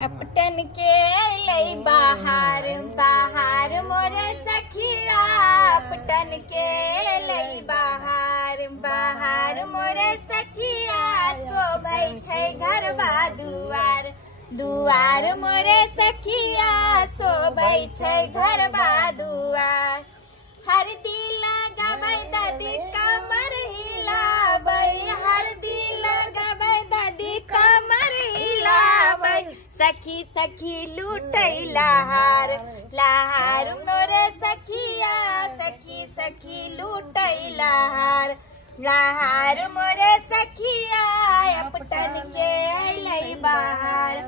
अपटन के लई बाहर बाहर मोरे सखिया। अपटन के लई बाहर बाहर मोरे सखिया। शोभै छै घरबा दुआर दुआर मोरे सखिया। शोभै छै घरबा दुआर। हरदी लगाबै दादी कमर हिलाबै। हरदी लगाबै दादी कमर हिलाबै। सखी सखी लूटै लहार लहार मोरे सखिया। सखी सखी लूटै लहार लहार मोरे सखिया। अपटन के अइलै बाहर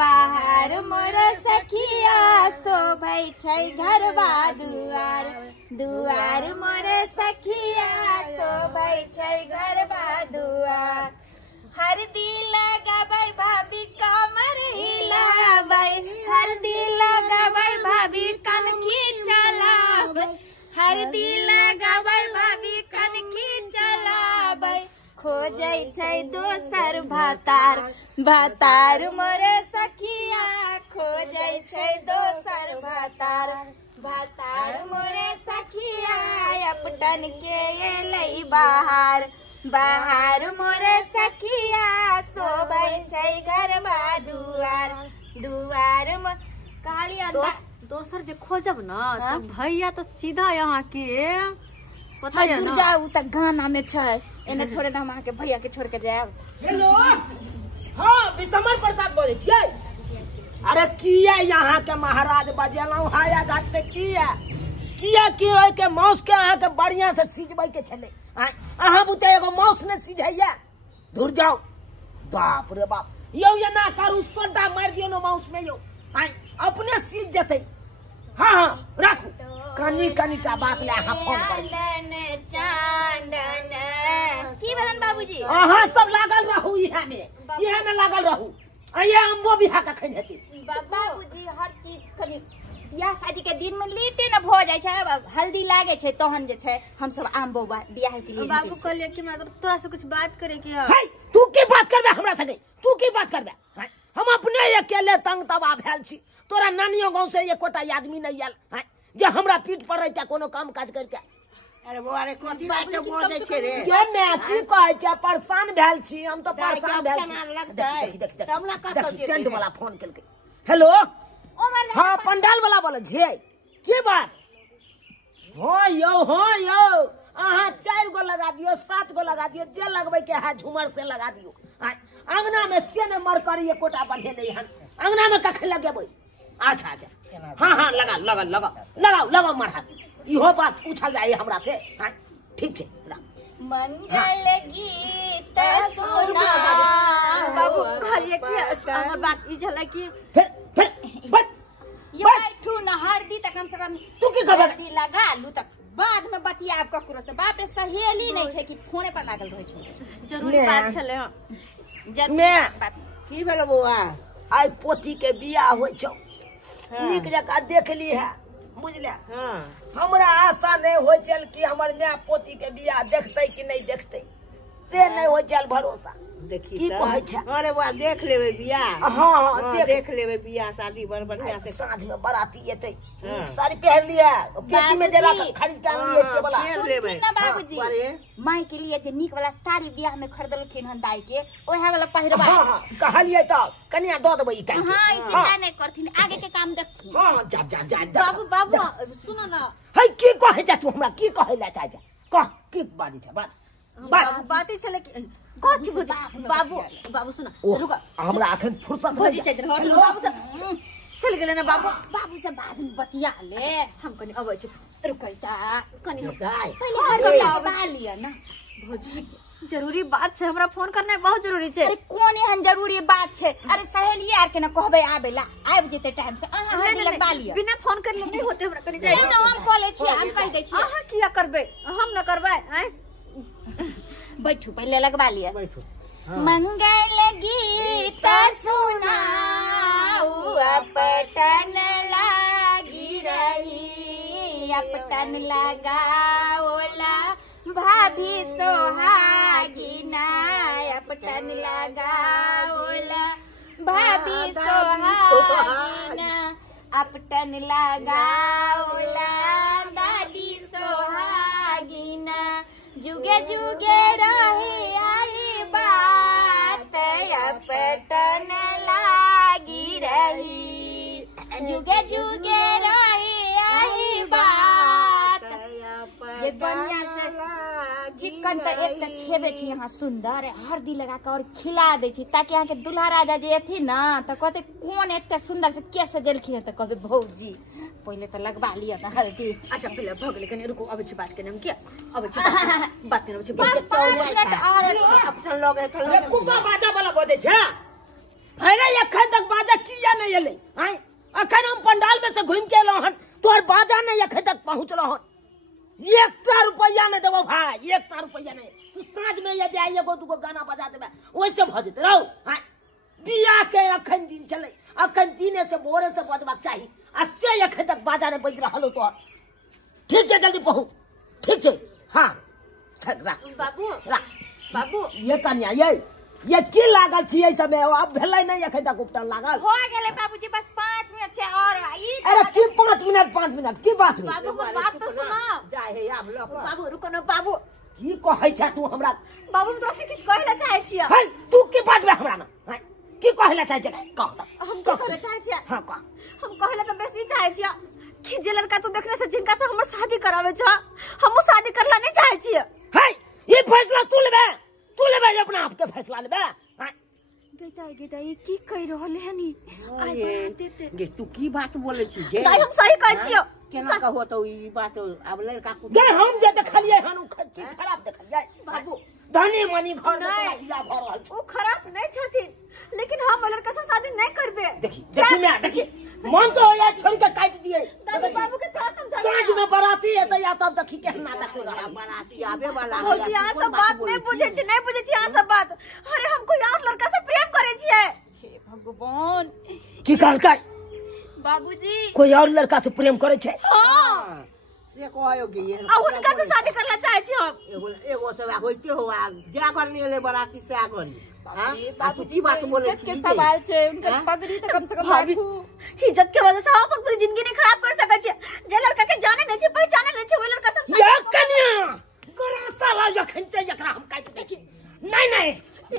बाहर मोरे सखिया। शोभै छै घरबा दुआर दुआर मोरे सखिया। शोभै छै घरबा दुआर। हरदी लगाबै भाभी कमर हिलाबै। हरदी लगाबै भाभी कनखी चलाबै। हरदी लगाबै भाभी कनखी चलाबै। खोजै छै दोसर भातार भातार मोरे सखिया। खोजै छै दोसर भातार भातार मोरे सखिया। अपटन के अइलै बाहर बाहर मोरे सखिया। शोभै छै घरबा दुआर दुआर कहलिए दोसर जे खोजब न त भैया तो सीधा यहाँ के पता है दूर जाऊ त गाना में छै। एने थोड़े ना हम अहाँ के भैया के छोड़ के जाएब। हेलो हाँ विषमर प्रसाद बोले छियै। अरे किया यहाँ के महाराज बजेलौ हाया घाट से किया की होय के मौस के अहाँ के बढ़िया से सिझबै के छले। अहाँ बुते एगो मौस ने सिझैया दूर जाओ। बाप रे बाप यौ ये ना करू सोडा मार दियो न मौस में यौ अपने सीझ जतै। हाँ हाँ राखू कनी कनी का बात ले अहाँ फोन कर चांदन की बलन बाबूजी। अहाँ सब लागल रहू इहे में लागल रहू। ये अम्बो बिहा का खैन हेतै। बाबूजी हर चीज कनी बियाह शादी के दिन में लेटे न भ जाय छै। हल्दी लागे छै तहन जे छै हम सब आम्बो बियाह के लिए बाबू कहलिए कि मतलब तोरा से कुछ बात करे के है। तू की बात करबे हमरा संगे तू की बात करबे। हम अपने अकेले तंग तबा भेल छी। तोरा नानियो गांव से एकोटा आदमी नहीं आयल जे हमरा पीठ पर रहते कोनो काम काज करके। अरे बुआ रे कथि बात बोलै छै रे। के मैं की कहै छै परेशान भेल छी हम तो परेशान भेल छी। देख टेंट वाला फोन केलकै। हेलो हाँ पंडाल वाला बोले छियै की बात। हाँ यौ अहाँ 4 गो लगा दियो 7 गो लगा दियो जे लगबै के है झूमर से लगा दियो। अंगना में से ने मरकरी एकोटा बढ़े नहीं हन अंगना में कखे लगेबै। अच्छा हाँ हाँ लगाओ मरहा इहो बात पूछल जाए हमरा से। हाँ ठीक छै मंगल गीत सुना। बाबू कहलिए कि हमर बात ई झले कि फिर बस ये बैठू न हरदी तक हम सब तू की करबे। हरदी लगा लू तक बाद में बतियाब ककरो से। बाप रे सहेली नहीं छै कि फोने पर लागल रहै छै। जरूरी बात छले हम जरूरी बात की भेल बुआ। आई पोती के बियाह होय छौ नीक जका देख ली है बुझले। हमरा आशा नहीं हो चल कि हमर माय पोती के बियाह देखते कि नहीं देखते से नहीं हो चल भरोसा। देखी की कहै छै। अरे बुआ देख लेबै बियाह। हाँ देख लेबै बियाह शादी बढ़िया से। साँझ में बाराती एतै साड़ी पहन लिया पेटी में जला के खरीद के आनलिए से वाला लेबै ना बाबूजी। माई के लिए जे नीक वाला साड़ी बियाह में खरीदलखिन हन दाई के ओहे वाला पहिरबा। हाँ कहलिए त कनिया द देबै ई काई। हां ई चिंता नहीं करथिन आगे के काम देखथिन। हां जा बाबू सुनो ना है की कहै जा तू हमरा की कहै ला चाहे कह की बाजी छै बात ही छले कि कथि बुझ बाबू सुन रुक हमरा अखन फुर्सत खोजी छै बाबू से चल गेले ना बाबू से बाद में बतिया ले। हम कनी अबै छै रुकैता कनी पहले हर बा लिया ना भौजी जरूरी बात छै हमरा फोन करना बहुत जरूरी छै। अरे कोन एहन जरूरी बात छै। अरे सहेली आर के न कहबै आबे ला आब जेते टाइम से अहाँ हर लगबा लिया। बिना फोन करले नहीं होते हमरा कनी जाय ना हम कॉल छी हम कह दै छी। अहाँ किया करबे हम न करबै हैं बैठू पहले लगवा लिया। बैठू मंगल गीत सुनाऊ अपटन लागी रही। अपटन लगाओला भाभी सोहागी ना। अपटन लगाओला भाभी सोहागिना अपटन लगाओला दादी सोहागिना जुगे जुगे रहे आई बात अपटन लागी रही जुगे जुगे रहे आई बात। ये बढ़िया से चिकन तो एक तो छेबे छी यहाँ सुंदर हल्दी लगा के और खिला दे छी ताकि यहाँ के दूल्हा राजा जे अथी ना तो कहते कौन इतने सुंदर से के सजेलखिन तो कहबे भौजी पहले तो लगवा लिया था हल्दी। अच्छा पहले भग लेकिन रुको अब छी बात करने हम क्या अब छी बात करने छी बस 5 मिनट और अब चल लोग अरे कुबा बाजा वाला बजे छे अरे एखन तक बाजा किया नहीं एले हां अखन हम पंडाल में से घूम के एलो हन तोर बाजा नहीं एखन तक पहुंचलो हन 1 रुपया नहीं देबो भाई 1 रुपया नहीं तू साँझ में ये आई एगो दुगो गाना बजा देबे ओइसे भ जेते रहो हां बियाह के अखन दिन चले अखन दिने से भोरे से बजबाक चाहिए अस्से एखन तक बाजा नहीं बज रहलो तो ठीक है जल्दी पहुंच ठीक है हां बाबू ये कन्या ये की लागल छियै समय अब भेलै नहीं एखन तक उपटन लागल हो गेले बाबूजी बस 5 मिनट छै और ई अरे की 5 मिनट की बात है बाबू बात तो सुनो जाए है अब लोग बाबू रुको ना बाबू की कहै छै तू हमरा बाबू हम तोरा से किछ कहला चाहे छियै है तू की बात में हमरा ना की कहला चाहे छै कह त हम कहला चाहे छियै हां कह हम कहला तो बेसी चाहे छियै कि जे लड़का तू देखने से जिनका से हमर शादी करावे छ हमहु शादी करला नहीं चाहे छियै है ये फैसला तू लेबे अपना आप के फैसला लेबे गीता ये की कह रहल है नी आई बात गे तू की बात बोले छी गे नहीं हम सही कहै छियै केना कहो तो ई बात अब लड़का को गे हम जे देखलिए हन की खराब देखलिए बाबू धनी मनी घर में तोरा बियाह भ रहल छै ओ खराब नहीं छथिन लेकिन हम लड़का से शादी नहीं करबे देखी मन तो या छोड़ के काट दिए दादी बाबू के थोड़ा समझा साँझ में बराती है तो या तब देखी के नाटक कर रहा बाराती आवे वाला हो जी यहां सब बात नहीं बुझे छी यहां सब बात अरे हम कोई और लड़का से प्रेम करे छियै हे भगवान की कहलकै बाबूजी कोई और लड़का से प्रेम करे छै हां से कहोगे ये आ उनका से शादी करना चाहे छी हम एगो से होइते हो जा कर नहीं ले बराती से आगर हां बाबूजी बात बोले इज्जत के सवाल छै उनकर पगड़ी तो कम से कम भाभी इज्जत के वजह से हम अपन पूरी जिंदगी नहीं खराब कर सकै छी जे लड़का के जाने नहीं छी पहचाने नहीं छी वो लड़का सब या कन्या करा साला यखन ते एकरा हम काट दै छी नहीं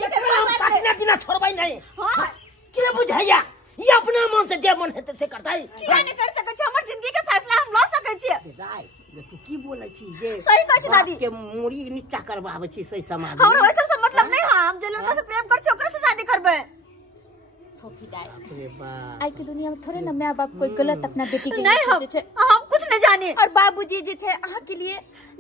एकरा हम काटने बिना छोड़बै नहीं हां के बुझाइया ये अपना मन से जे मन हेते से करतै किया नहीं कर सकै छी हमर जिंदगी के फैसला हम ल सकै छी राय तू की बोले छी गे सही कहै छी दादी के मुड़ी नीचा करबाबै छी सही समाज हमरा वैसे से मतलब नहीं हां हम जे लड़का से प्रेम कर छी ओकरा से शादी करबै फोकी दाई अरे बाप आई के दुनिया में थोड़े ना माँ बाप कोई गलत अपना बेटी के नहीं लिए सोचे छै हम कुछ नहीं जाने और बाबूजी जे छै अहाँ के लिए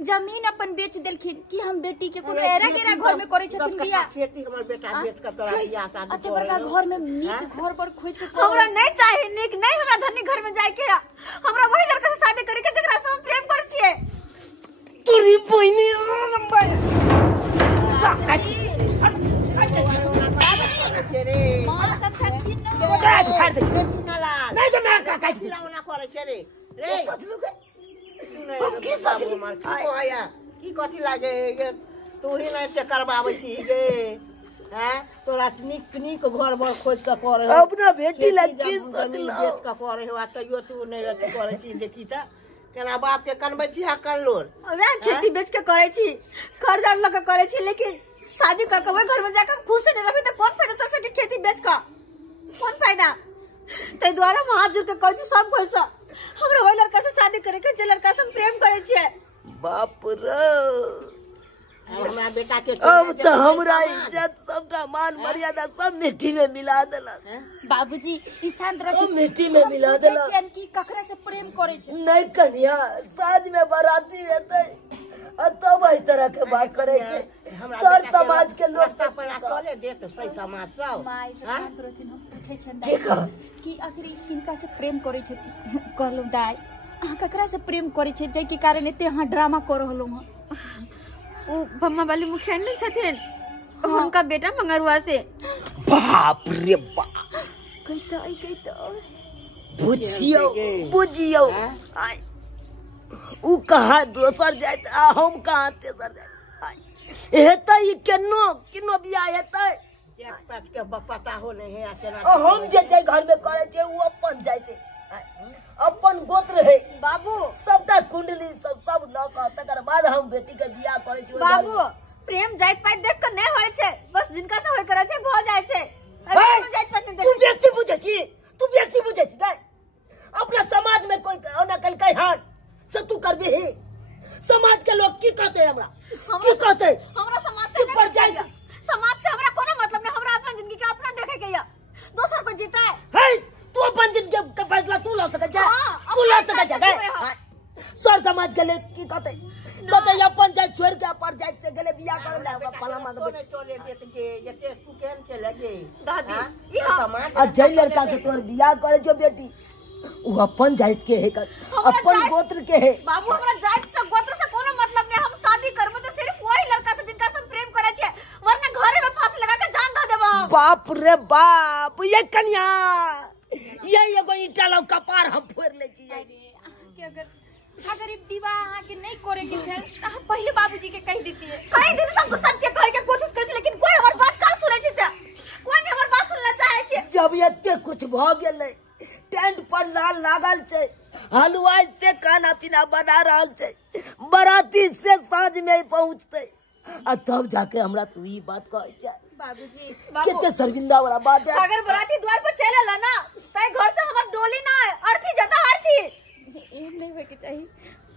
जमीन अपन बेच देलखिन कि हम बेटी के कोनो एरा गेरा घर में करे छथिन बियाह खेती हमर बेटा बेच के तोरा बियाह शादी अते बड़का घर में नीक घर पर खोज के हमरा नहीं चाहे नीक नहीं हमरा धनी घर में जाए के हमरा वही लड़का से शादी करे के जेकरा से हम प्रेम करे छियै तोरी बहिनी लंबा रे मां सब खथिन न काट फाड़ दे छै नाला नहीं तो मैं काट दी ना करे छे रे रे सोचलु के हम की सोचलु की कहया की कथि लागे गे तू ही ना ते करबाबै छी गे हैं तोरा नीक घर बर खोज के करे अपना बेटी लगी सोचलु बेच के करे हो तइयो तू नहीं रहते करे छी देखी त केना बाप के कनबै छी हा कनलोर वे खेती बेच के करे छी कर्जा ल के करे छी लेकिन शादी कर के घर में जाकर खुश नहीं रही तो कौन फायदा तोसे के खेती बेच का कौन फायदा तै द्वारा हम हाथ जोड़ के कहै छी सब कोई से हमरा वही लड़का से शादी करे के जे लड़का से हम प्रेम करे छियै बाप रे हमरा बेटा के अब तो हमरा इज्जत सबटा मान मर्यादा सब मिट्टी में मिला देला बाबूजी ई शांत रही सब मिट्टी में मिला देला कि ककरा से प्रेम करे छै नहीं कन्या साँझ में बाराती हेतै तब एहि तरह के बात करे छै सर समाज के लोग सब पड़ा चले देत सही समाज सब माय से शांत रहथिन हम पूछै छन की कह कि आखिर किनका से प्रेम करे छथिन कहलौ दाई अहाँ ककरा से प्रेम करे छै जे के कारण एते अहाँ ड्रामा कर रहलौ हँ ओ भम्मा वाली मुखिया नहीं छथिन उनका बेटा मंगरुआ से बाप रे बाप कहता बुझियो आय उ कहा दोसर जात आ हम कहा तेसर जात हेतै ई केनो बियाह हेतै पाँच के पता हो नहीं है हम जे घर में करे छे वो अपन जाय छे अपन गोत्र है बाबू सबटा कुंडली सब न कह तकर बाद हम बेटी के बियाह करे छी बाबू प्रेम जाइत पाइत देख के नहीं होय छे बस जिनका से होय करे छे भ जाय छे तू बेसी बुझे छी गाय अपना समाज में कोई ओना कल कह हां से तू कर दे समाज के लोग की कहते हमरा की कहते हमरा समाज से पर जाय समाज से हमरा कोनो मतलब नहीं हमरा अपन जिंदगी के अपना देखे के या दोसर को जीता है तू अपन जिंदगी का फैसला तू ला सके जा तू ला सके जा सर समाज के लिए की कहते अपन जाय छोड़ के पर जाय से गेले बियाह कर ले फला मांग तोने चले देत के ये तू केन चले गे दादी ई समाज जय लड़का से तोर बियाह करे जो बेटी वो अपन जात के है अपन गोत्र के है बाबू हमरा जात से गोत्र से कोनो मतलब नहीं हम शादी करबो तो सिर्फ वही लड़का से जिनका से प्रेम करे छे वरना घरे में फांसी लगा के जान द देबो बाप रे बाप ये कन्या ये एगो ईटा लो कपार हम फोड़ ले छी अरे अगर विवाह के नहीं करे के छै त पहले बाबूजी के कह देतिए कई दिन सब सबके कहे के कोशिश करे लेकिन कोई हमर बात का सुनै छै कोई नहीं हमर बात सुनना चाहे छै जब एते कुछ भ गेलै टेंट पर लाल लागल छै हलवाई से खाना पीना बना रहल छै बराती से सांझ में पहुंचते आ तब जाके हमरा तू ई बात कहै छै बाबूजी केते शर्मिंदा वाला बात है अगर बराती द्वार पर चले ला ना तय घर से हमर डोली ना अर्थी जाता अर्थी ए नहीं होय के चाहिए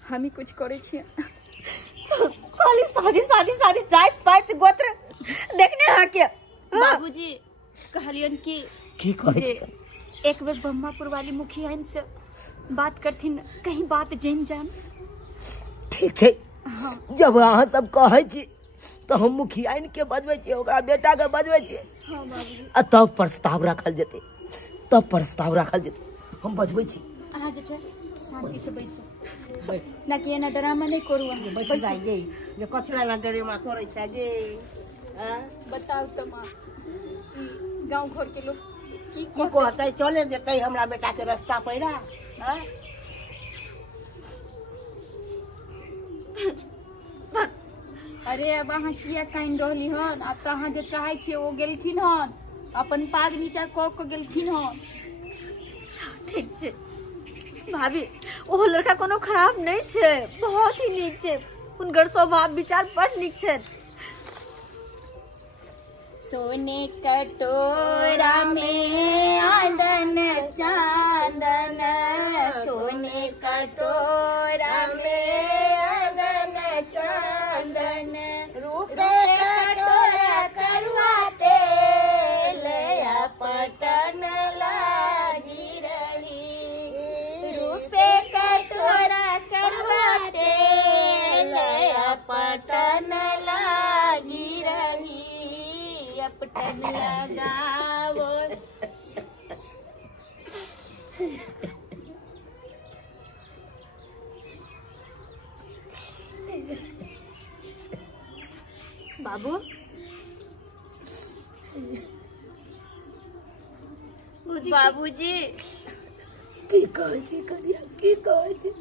हम ही कुछ करे छी खाली शादी जात पात गोत्र देखने हा के बाबूजी कहलियन कि कहै छै एक बेर ब्रह्मापुर वाली मुखिया से बात करथिन कहीं बात जान जान ठीक है जब अहाँ सब कहै छी तो हम मुखिया के बजबै छी ओकरा बेटा के बजबै छी हां बाबूजी तब प्रस्ताव रखल जेते हम बजबै छी अहाँ जे छै शांति से बैसो ना कि एना ड्रामा नहीं करू बैठ जाई गे ये कछला ना ड्रामा करे छै जे बताओ तो मां गांव घर के लोग की कहते चले देते हमरा बेटा के रास्ता पैरा अरे अब अहाँ किया काइन रहली हन अब तो अहाँ जे चाहे छी ओ गेलखिन हन अपन पाग नीचा क के गेलखिन हन ठीक छे भाभी ओ लड़का कोनो खराब नहीं छे बहुत ही नीक छे उनकर स्वभाव विचार बड़ नीक छे सोने कटोरा में आंदन चांदन सोने कटोरा में आंदन चांदन रूपे कटोरा करवाते लया पटन लागी रही रूपे कटोरा करवाते लया पटन लागी रही पटन लगावो बाबू बाबूजी की कहै छै कनिया की कहै छै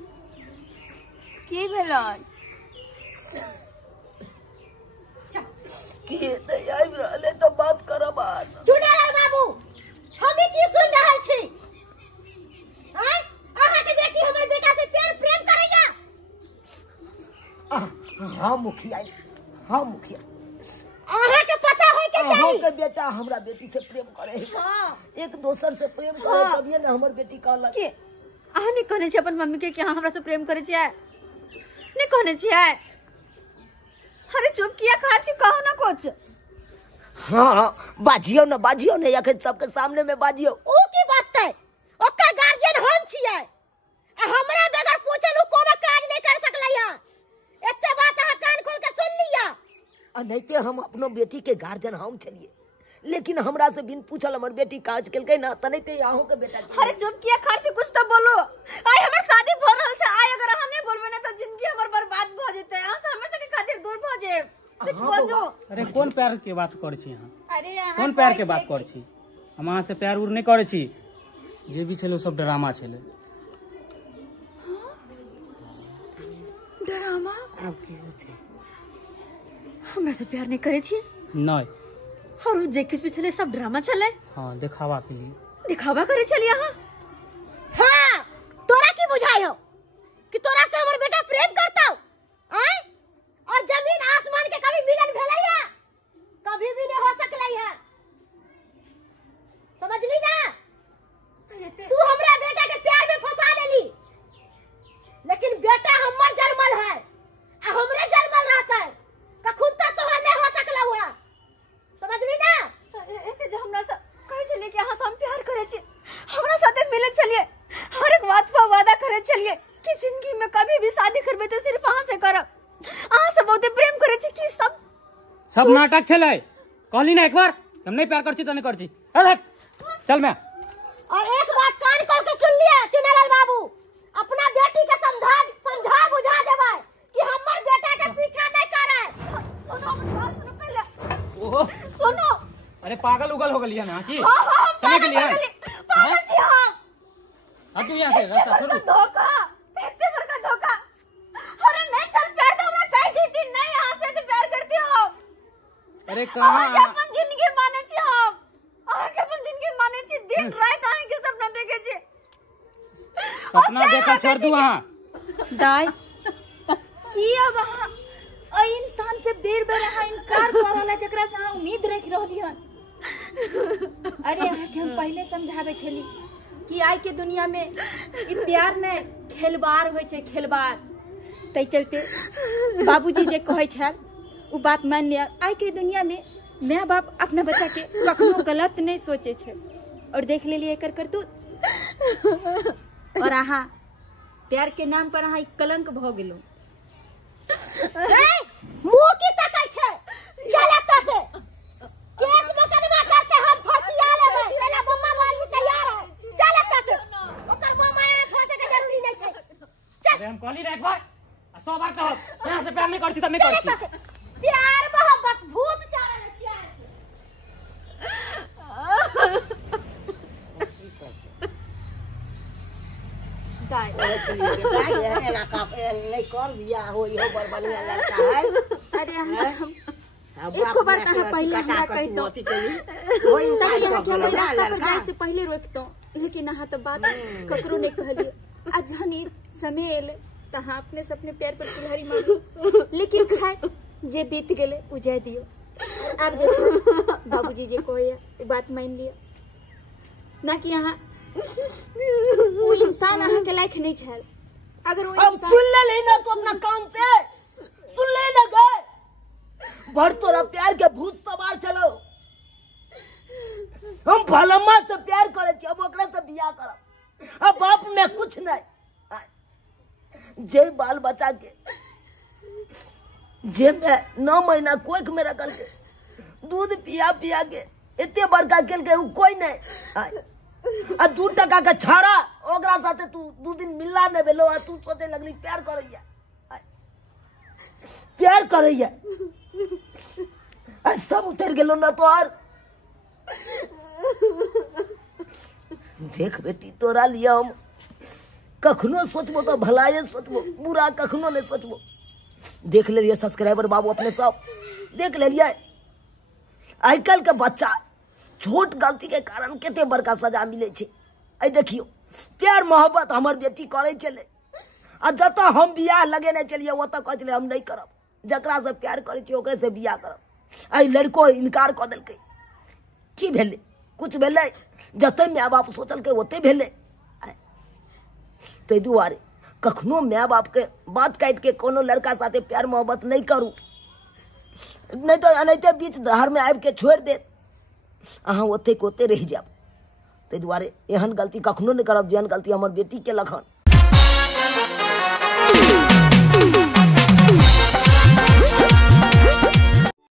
की भेलन की त आबि रहले तो बात करब आज सुने रे बाबू हम की सुन रहल छी अहाँ के बेटी हमर बेटा से प्रेम करैया हां मुखिया अहाँ के पता होय के चाहिए अहाँ के बेटा हमरा बेटी से प्रेम करे है हां एक दोसर से प्रेम करे तभिए ने हमर बेटी कहलक के अहाँ नहीं कहने छी अपन मम्मी के कि हमरा से प्रेम करे छियै नहीं कहने छियै अरे चुप किया खार छी कहो ना कुछ हां बाजियो ने अखन सबके सामने में बाजियो ओ की वास्ते ओकर गार्जियन हम छियै हमरा बगैर पूछल कोनो काज नहीं कर सकलैया एते बात अहाँ कान खोल के सुन लिया अनैते हम अपनो बेटी के गार्जियन हम छलिए लेकिन हमरा से बिन पूछल हमर बेटी काज केलकै ना तनैते अहूं के बेटा अरे चुप किया खर्च कुछ तो बोलो आइ हमर शादी भ रहल छै आइ अगर अहाँ नहीं बोलबे ना तो जिंदगी हमर बर्बाद भ जेतै अहाँ से हमेशा के खातिर दूर भ जेब कुछ बोलो अरे कौन प्यार के बात कर छी अहाँ अरे अहाँ कौन प्यार के बात कर छी हम अहाँ से प्यार उर नहीं करे छी जे भी छले सब ड्रामा छले ड्रामा अब की होते हमरा से प्यार नहीं करे छी नहीं और वो जे कुछ भी चले सब ड्रामा चले। हाँ दिखावा के लिए दिखावा करे चलिए। हाँ तोरा की बुझाई हो कि तोरा से हमर बेटा प्रेम करता हो आय? और जमीन आसमान के कभी मिलन भेलै है? कभी भी नहीं हो सकलै है, समझली ना? तू हमरा बेटा के प्यार में फंसा लेली, लेकिन बेटा हमर जन्मल है आ हमरे जन्मल रहता है, कखुन तक तोहर नहीं हो सकला हुआ, समझली ना? ऐसे जो हमरा से कहे चलिए कि हां हम प्यार करे छी, हमरा साथे मिले चलिए, हर एक बात पर वादा करे चलिए कि जिंदगी में कभी भी शादी करबे तो सिर्फ अहां से करब, अहां से बहुत प्रेम करे छी कि सब नाटक छले। कहली ना एक बार हम नहीं प्यार करछी त नहीं करछी। अरे चल मैं। और एक बात कान खोल के सुन लिया चिन्हलाल बाबू, अपना बेटी के समझा बुझा देबै कि हमर बेटा के पीछा नहीं करे। सुनो बात सुनो पहले। ओहो सुनो। अरे पागल उगल हो गलिया ना की? हां समझ गेलिए? पागल छी हां। अब तू यहां से रास्ता छोड़। धोखा, इतने बड़का धोखा। अरे नहीं चल प्यार तो हमरा कैसी दिन नहीं यहां से तो प्यार करती हो। अरे कहां अपन जिंदगी माने छी हम, आगे अपन जिंदगी माने छी, दिन रात आए के सपना देखे छी। सपना देखा छोड़ दू वहां दाई की अब अहाँ ओ इंसान से बेर बेर अहाँ इनकार कर रहला जकरा से अहाँ उम्मीद रख रहली हन। अरे अहाँ के हम पहले समझावे छली कि आइ के दुनिया में ई प्यार ने खेलबार होय छै, खेलबार। तै चलते बाबूजी जे कहै छल उ बात मान लिया। आइ के दुनिया में माय बाप अपना बच्चा के कखनो गलत नहीं सोचे छै और देख लेलिए एकर करतूत। और अहाँ प्यार के नाम पर अहाँ कलंक भ गेलो। मुंह की तकै छै चले त से केस मुकदमा करते हम फसिया लेबै, तेरा बम्मा वाली तैयार है, चले त से ओकर बम्मा में फंसे के जरूरी नहीं छै। अरे हम कहली रे एक बार 100 बार कहब यहां से प्यार नहीं करछी त नहीं करछी। प्यार मोहब्बत भूत चारा है प्यार। दाई नहीं कर दिया हो यो बड़ बढ़िया लड़का है। अरे हम एको बार कहा पहले हमरा कहतो ताकि यहाँ के हम रास्ता पर जाए से पहले रोकतो, लेकिन अहाँ तो बात ककरो नहीं कहलिए। आज जहन ई समय एले त अहाँ अपने से अपने प्यार पर कुल्हाड़ी मारो, लेकिन खैर जे बीत गेले उ जाय दियो। अब जे बाबूजी जे कहे बात मान लियो ना कि अहाँ वो इंसान अहाँ के लायक नहीं छल। अगर वो अब सुन ले ना तो अपना कान से सुन ले ना गए भर तोरा प्यार के भूत सवार चलो। हम भलम्मा से प्यार करे छी, अब ओकरा से बियाह करब। अब बाप में कुछ नहीं, जे बाल बच्चा के जे में 9 महीना कोख में रखल के दूध पिया पिया के इतने बड़का केल के कोई नहीं। आ 2 टका के छाड़ा ओकरा साथे तू 2 दिन मिलला नहीं भेलो आ तू सोचे लगली प्यार करैया, प्यार करैया। आ सब उतर गेलो ना तो और देख बेटी तोरा लिया हम कखनो सोचबो तो भलाए सोचबो, बुरा कखनो नहीं सोचबो। देख ले लिया सब्सक्राइबर बाबू अपने सब देख ले लिया। आजकल के बच्चा छोट गलती के कारण केते बड़का सजा मिले छे। आई देखियो प्यार मोहब्बत हमर बेटी करे चले आ जता हम बियाह लगेने चलिए वो तो कहले हम नहीं करब, जकरा से प्यार करे छी ओकरे से बियाह करब। आई लड़को इनकार कर देलकै, की भेले? कुछ भेले? जते माय बाप सोचल के ओते भेले। तै दुआरे कखनो माय बाप के बात काट के कोनो लड़का साथे प्यार मोहब्बत नहीं करू, नहीं तो अनैते बीच धार में आबि के छोड़ दे, अहाँ ओते के ओते रह जाब। तै दुआरे एहन गलती कखनो नहीं करब जेहन गलती हमर बेटी के लखन।